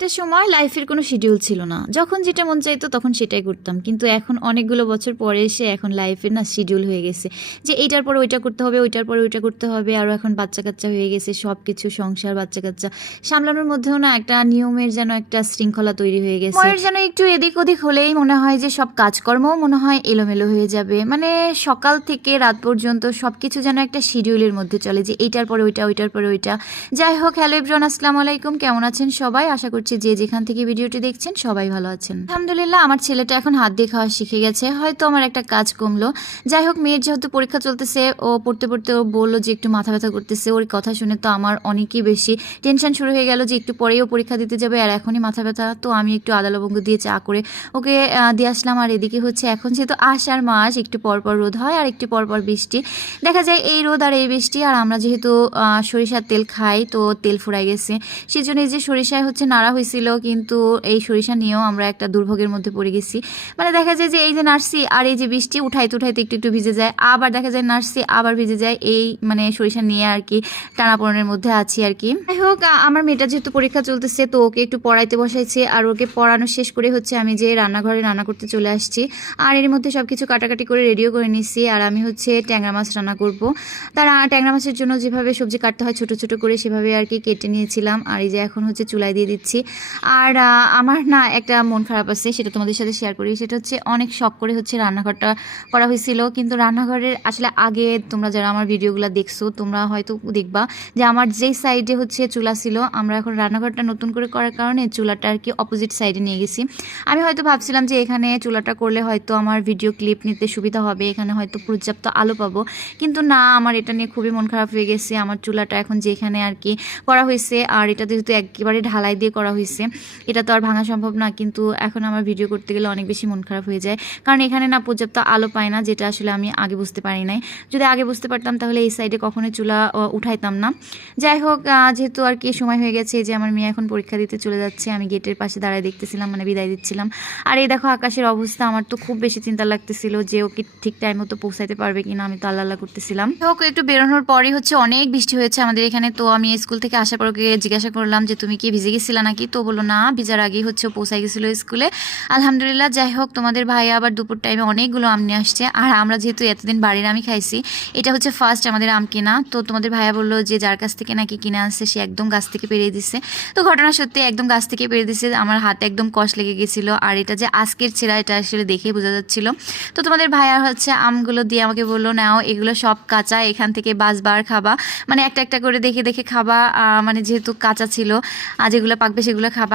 একটা সময় লাইফের কোনো শিডিউল ছিল না, যখন যেটা মন চাইতো তখন সেটাই করতাম। কিন্তু এখন অনেকগুলো বছর পরে এসে এখন লাইফের না শিডিউল হয়ে গেছে, যে এইটার পরে ওইটা করতে হবে, ওইটার পরে ওইটা করতে হবে। আরও এখন বাচ্চা কাচ্চা হয়ে গেছে, সব কিছু সংসার বাচ্চা কাচ্চা সামলানোর মধ্যেও না একটা নিয়মের যেন একটা শৃঙ্খলা তৈরি হয়ে গেছে। মনের যেন একটু এদিক ওদিক হলেই মনে হয় যে সব কাজকর্মও মনে হয় এলোমেলো হয়ে যাবে। মানে সকাল থেকে রাত পর্যন্ত সব কিছু যেন একটা শিডিউলের মধ্যে চলে, যে এইটার পরে ওইটা, ওইটার পরে ওইটা। যাই হোক, হ্যালো এভরিওয়ান, আসসালামু আলাইকুম। কেমন আছেন সবাই? আশা করছি যে যেখান থেকে ভিডিওটি দেখছেন সবাই ভালো আছেন। আলহামদুলিল্লাহ, আমার ছেলেটা এখন হাত দিয়ে খাওয়া শিখে গেছে, হয়তো আমার একটা কাজ কমলো। যাই হোক, মেয়ের যেহেতু পরীক্ষা চলতেছে, ও পড়তে পড়তে ও বললো যে একটু মাথা ব্যথা করতেছে। ওর কথা শুনে তো আমার অনেকই বেশি টেনশন শুরু হয়ে গেল যে একটু পরেই ও পরীক্ষা দিতে যাবে আর এখনই মাথা ব্যথা। তো আমি একটু আদা লবঙ্গ দিয়ে চা করে ওকে দিয়ে আসলাম। আর এদিকে হচ্ছে এখন যেহেতু আষাঢ় মাস, একটু পরপর রোদ হয় আর একটু পরপর বৃষ্টি দেখা যায়। এই রোদ আর এই বৃষ্টি, আর আমরা যেহেতু সরিষার তেল খাই তো তেল ফুরাই গেছে, সেই জন্য এই যে সরিষায় হচ্ছে নাড়া হয়েছিল, কিন্তু এই সরিষা নিয়েও আমরা একটা দুর্ভোগের মধ্যে পড়ে গেছি। মানে দেখা যায় যে এই যে নাড়ছি আর এই যে বৃষ্টি উঠাইতে উঠাইতে একটু একটু ভিজে যায়, আবার দেখা যায় নাড়ছি আবার ভিজে যায়। এই মানে সরিষা নিয়ে আর কি টানাপোড়েনের মধ্যে আছি আর কি। যাই হোক, আমার মেয়েটা যেহেতু পরীক্ষা চলতেছে তো ওকে একটু পড়াইতে বসাইছে, আর ওকে পড়ানো শেষ করে হচ্ছে আমি যে রান্নাঘরে রান্না করতে চলে আসছি। আর এর মধ্যে সব কিছু কাটাকাটি করে রেডিও করে নিচ্ছি। আর আমি হচ্ছে ট্যাংরা মাছ রান্না করব। তারা ট্যাংরা মাছের জন্য যেভাবে সবজি কাটতে হয় ছোট ছোট করে সেভাবে আর কি কেটে নিয়েছিলাম। আর এই যে এখন হচ্ছে চুলায় দিয়ে দিচ্ছি। আর আমার না একটা মন খারাপ আছে, সেটা তোমাদের সাথে শেয়ার করি। সেটা হচ্ছে অনেক শখ করে হচ্ছে রান্নাঘরটা করা হয়েছিল, কিন্তু রান্নাঘরের আসলে আগে তোমরা যারা আমার ভিডিওগুলো দেখছো তোমরা হয়তো দেখবা যে আমার যেই সাইডে হচ্ছে চুলা ছিল, আমরা এখন রান্নাঘরটা নতুন করে করার কারণে চুলাটা আর কি অপোজিট সাইডে নিয়ে গেছি। আমি হয়তো ভাবছিলাম যে এখানে চুলাটা করলে হয়তো আমার ভিডিও ক্লিপ নিতে সুবিধা হবে, এখানে হয়তো পর্যাপ্ত আলো পাবো, কিন্তু না, আমার এটা নিয়ে খুবই মন খারাপ হয়ে গেছে। আমার চুলাটা এখন যেখানে আর কি করা হয়েছে, আর এটা যেহেতু একেবারে ঢালাই দিয়ে করা হয়েছে, এটা তো আর ভাঙা সম্ভব না। কিন্তু এখন আমার ভিডিও করতে গেলে অনেক বেশি মন খারাপ হয়ে যায়, কারণ এখানে না পর্যাপ্ত আলো পায় না, যেটা আসলে আমি আগে বুঝতে পারি নাই। যদি আগে বুঝতে পারতাম তাহলে এই সাইডে কখনোই চুলা উঠাইতাম না। যাই হোক, যেহেতু আর কি সময় হয়ে গেছে যে আমার মেয়ে এখন পরীক্ষা দিতে চলে যাচ্ছে, আমি গেটের পাশে দাঁড়ায় দেখতেছিলাম, মানে বিদায় দিচ্ছিলাম। আর এই দেখো আকাশের অবস্থা, আমার তো খুব বেশি চিন্তা লাগতেছিল যে ও কি ঠিক টাইম মতো পৌঁছাইতে পারবে কিনা। আমি তো আল্লাহ আল্লাহ করতেছিলাম। হোক, একটু বেরোনোর পরই হচ্ছে অনেক বৃষ্টি হয়েছে আমাদের এখানে। তো আমি স্কুল থেকে আসার পর ওকে জিজ্ঞাসা করলাম যে তুমি কি ভিজে গেছিলা নাকি, তো বললো না, ভিজার আগেই হচ্ছে পৌঁছাই গেছিলো স্কুলে। আলহামদুলিল্লাহ। যাই হোক, তোমাদের ভাইয়া আবার দুপুর টাইমে অনেকগুলো আম নিয়ে আসছে, আর আমরা যেহেতু এতদিন বাড়ির আমি খাইছি, এটা হচ্ছে ফার্স্ট আমাদের আম কেনা। তো তোমাদের ভাইয়া বললো যে যার কাছ থেকে নাকি কিনে আনছে সে একদম গাছ থেকে পেরিয়ে দিচ্ছে। তো ঘটনা সত্যি একদম গাছ থেকে পেরিয়ে দিচ্ছে, আমার হাতে একদম কষ লেগে গেছিলো। আর এটা যে আজকের ছেঁড়া এটা আসলে দেখেই বোঝা যাচ্ছিল। তো তোমাদের ভাইয়া হচ্ছে আমগুলো দিয়ে আমাকে বললো নাও, এগুলো সব কাঁচা, এখান থেকে বাসবার খাবা, মানে একটা একটা করে দেখে দেখে খাবা, মানে যেহেতু কাঁচা ছিল, যেগুলো পাকবে সেগুলো খাবা।